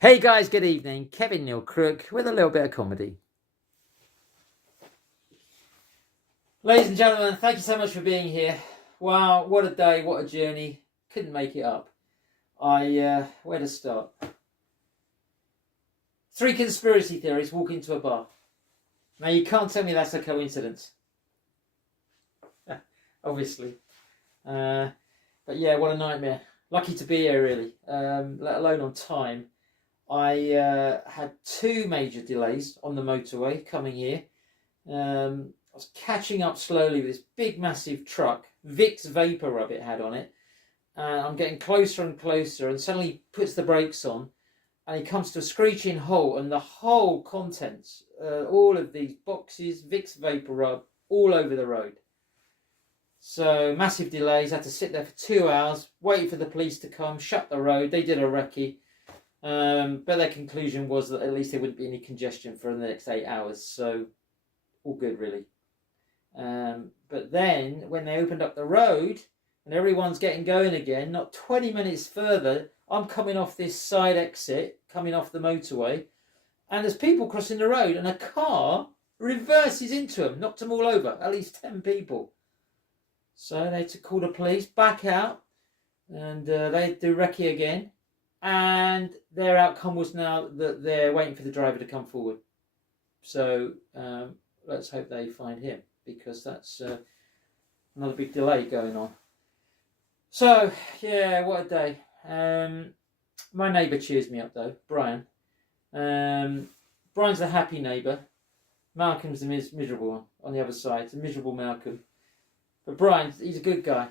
Hey guys, good evening. Kevin Neil Crook with a little bit of comedy. Ladies and gentlemen, thank you so much for being here. Wow, what a day, what a journey. Couldn't make it up. Where to start? 3 conspiracy theories walk into a bar. Now you can't tell me that's a coincidence. Obviously. But yeah, what a nightmare. Lucky to be here really, let alone on time. I had 2 major delays on the motorway coming here. I was catching up slowly with this big massive truck. Vicks vapor rub it had on it. And I'm getting closer and closer, and suddenly he puts the brakes on and he comes to a screeching halt, and the whole contents, all of these boxes, Vicks vapor rub, all over the road. So massive delays, I had to sit there for 2 hours, wait for the police to come, shut the road. They did a recce. But their conclusion was that at least there wouldn't be any congestion for the next 8 hours. So all good really. But then when they opened up the road and everyone's getting going again, not 20 minutes further, I'm coming off this side exit, coming off the motorway, and there's people crossing the road, and a car reverses into them, knocked them all over, at least 10 people. So they had to call the police, back out, and they do recce again. And their outcome was now that they're waiting for the driver to come forward. So let's hope they find him, because that's another big delay going on. So, yeah, what a day. My neighbour cheers me up, though, Brian. Brian's the happy neighbour. Malcolm's the miserable one on the other side. It's a miserable Malcolm. But Brian, he's a good guy.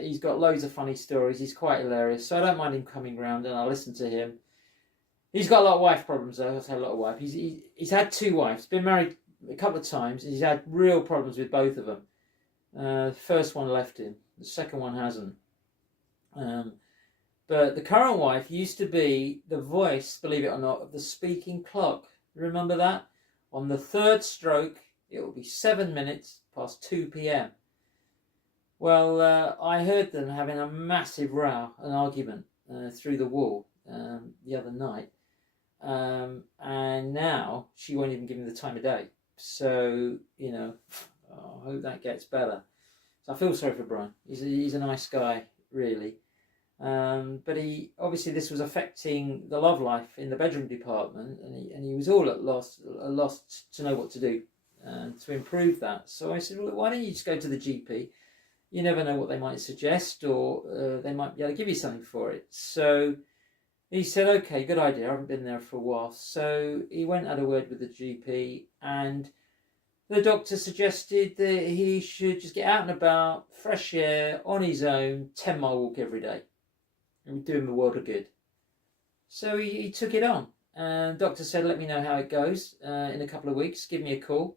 He's got loads of funny stories. He's quite hilarious. So I don't mind him coming round, and I listen to him. He's got a lot of wife problems, though. I've had a lot of wife. He's had 2 wives. Been married a couple of times. He's had real problems with both of them. The first one left him. The second one hasn't. But the current wife used to be the voice, believe it or not, of the speaking clock. Remember that? On the 3rd stroke, it will be 7 minutes past 2 p.m. Well, I heard them having a massive row, an argument through the wall the other night. And now she won't even give me the time of day. So, I hope that gets better. So I feel sorry for Brian. He's a nice guy, really. But obviously this was affecting the love life in the bedroom department, and he was all at loss to know what to do to improve that. So I said, well, why don't you just go to the GP? You never know what they might suggest, or they might be able to give you something for it. So he said, okay, good idea. I haven't been there for a while. So he went, had a word with the GP, and the doctor suggested that he should just get out and about, fresh air, on his own, 10-mile walk every day. It would do him a world of good. So he took it on. And the doctor said, let me know how it goes in a couple of weeks. Give me a call.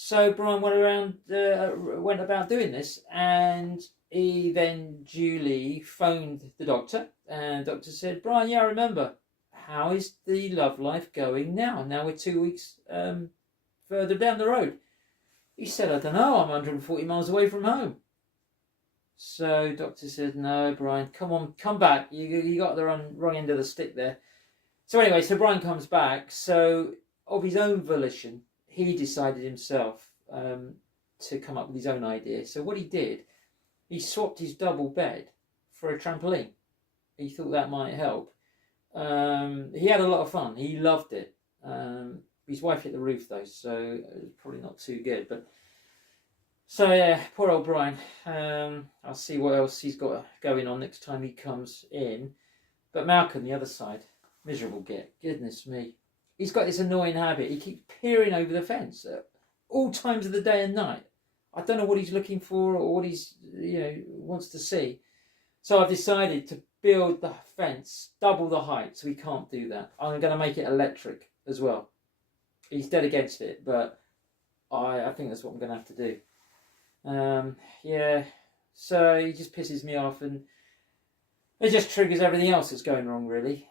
So Brian went about doing this, and he then duly phoned the doctor, and the doctor said, Brian, yeah, I remember. How is the love life going now? Now we're 2 weeks further down the road. He said, I don't know, I'm 140 miles away from home. So doctor said, no, Brian, come on, come back. You got the wrong end of the stick there. So anyway, so Brian comes back. So of his own volition, he decided himself to come up with his own idea. So what he did, he swapped his double bed for a trampoline. He thought that might help. He had a lot of fun. He loved it. His wife hit the roof though, so probably not too good. But so yeah, poor old Brian. I'll see what else he's got going on next time he comes in. But Malcolm, the other side, miserable git. Goodness me. He's got this annoying habit. He keeps peering over the fence at all times of the day and night. I don't know what he's looking for or what he's wants to see. So I've decided to build the fence double the height, so he can't do that. I'm going to make it electric as well. He's dead against it, but I think that's what I'm going to have to do. Yeah. So he just pisses me off, and it just triggers everything else that's going wrong, really.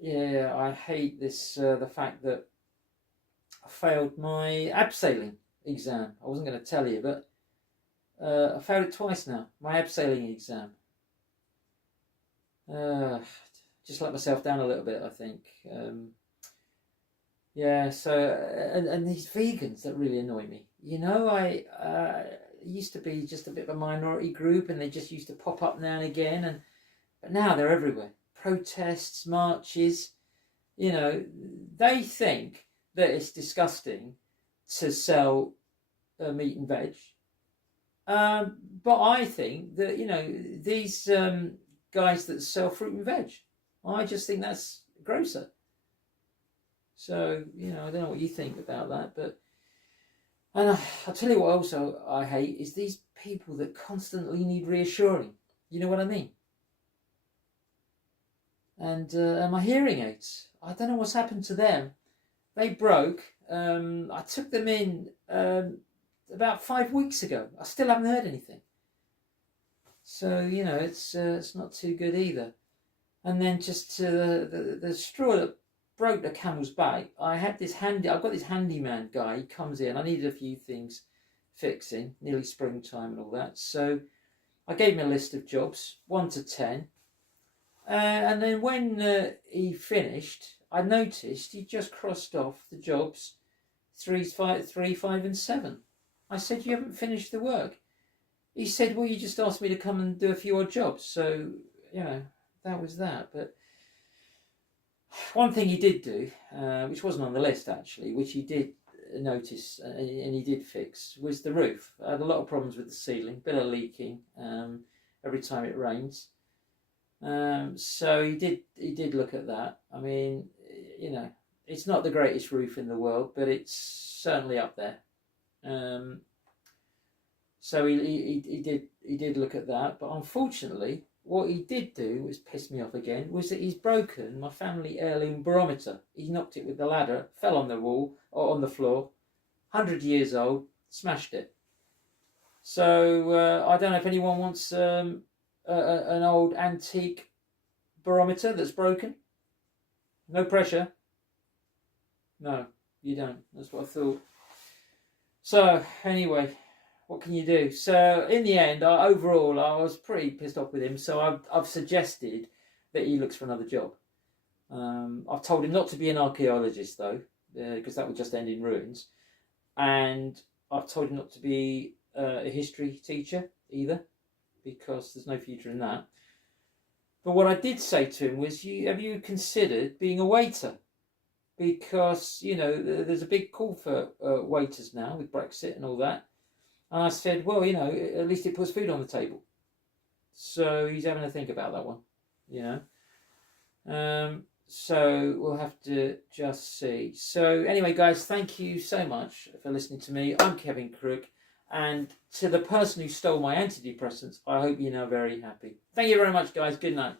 Yeah, I hate this, the fact that I failed my abseiling exam. I wasn't going to tell you, but I failed it twice now, my abseiling exam. just let myself down a little bit, I think. Yeah, so, and these vegans that really annoy me. You know, I used to be just a bit of a minority group, and they just used to pop up now and again, but now they're everywhere. Protests, marches, you know, they think that it's disgusting to sell meat and veg. But I think that, you know, these guys that sell fruit and veg, I just think that's grosser. So, you know, I don't know what you think about that, but, and I'll tell you what also I hate is these people that constantly need reassuring. You know what I mean? And my hearing aids, I don't know what's happened to them. They broke. I took them in about 5 weeks ago. I still haven't heard anything. So, you know, it's not too good either. And then just the straw that broke the camel's back. I've got this handyman guy. He comes in. I needed a few things fixing, nearly springtime and all that. So I gave him a list of jobs, 1 to 10. And then when he finished, I noticed he just crossed off the jobs 3, 5, and 7. I said, "You haven't finished the work." He said, "Well, you just asked me to come and do a few odd jobs." So, you know, that was that. But one thing he did do, which wasn't on the list actually, which he did notice and he did fix, was the roof. I had a lot of problems with the ceiling, bit of leaking every time it rains. So he did look at that. I mean, you know, it's not the greatest roof in the world, but it's certainly up there. So he did look at that, but unfortunately, what he did do, which pissed me off again, was that he's broken my family heirloom barometer. He knocked it with the ladder, fell on the wall or on the floor, 100 years old, smashed it. So I don't know if anyone wants an old antique barometer that's broken. No pressure. No, you don't. That's what I thought. So anyway, what can you do? So in the end, overall, I was pretty pissed off with him. So I've suggested that he looks for another job. I've told him not to be an archaeologist though, because that would just end in ruins. And I've told him not to be a history teacher either, because there's no future in that. But what I did say to him was, have you considered being a waiter? Because, you know, there's a big call for waiters now with Brexit and all that. And I said, well, you know, at least it puts food on the table. So he's having to think about that one, you know. So we'll have to just see. So anyway, guys, thank you so much for listening to me. I'm Kevin Crook. And to the person who stole my antidepressants, I hope you're now very happy. Thank you very much, guys. Good night.